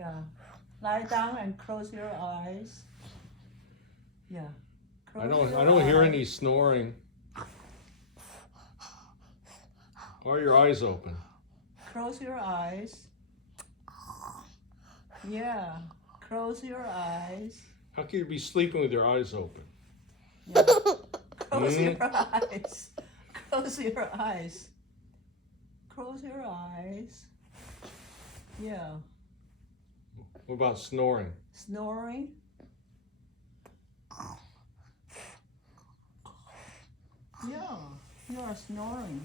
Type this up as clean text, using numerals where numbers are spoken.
Yeah. Lie down and close your eyes. Yeah. I don't hear any snoring. Or your eyes open. Close your eyes. Yeah. Close your eyes. How can you be sleeping with your eyes open? Yeah. Close your eyes. Close your eyes. Close your eyes. Yeah. What about snoring? Snoring. Yeah, you are snoring.